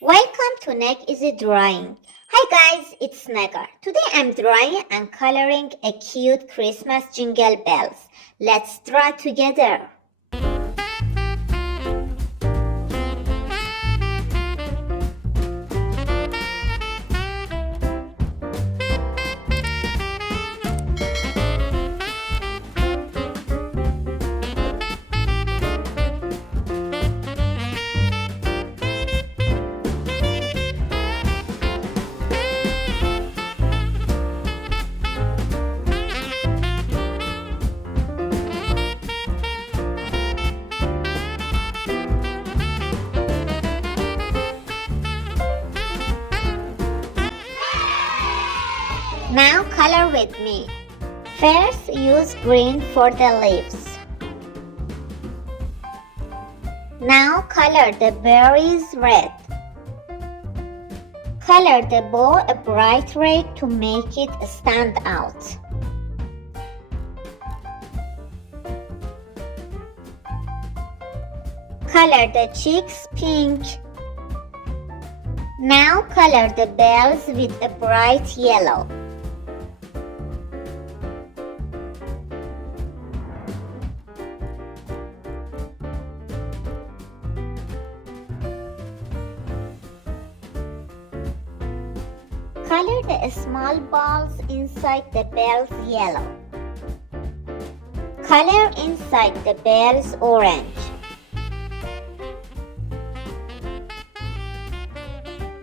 Welcome to NegEasyDrawing. Hi guys, it's Negar. Today I'm drawing and coloring a cute Christmas jingle bells. Let's draw together. Now color with me. First, use green for the leaves. Now color the berries red. Color the bow a bright red to make it stand out. Color the cheeks pink. Now color the bells with a bright yellow. Color the small balls inside the bells yellow. Color inside the bells orange.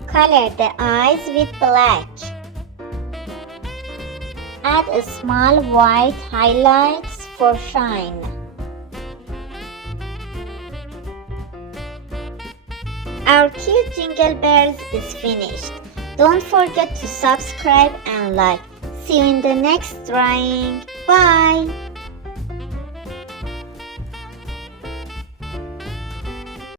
Color the eyes with black. Add a small white highlights for shine. Our cute jingle bells is finished. Don't forget to subscribe and like. See you in the next drawing. Bye!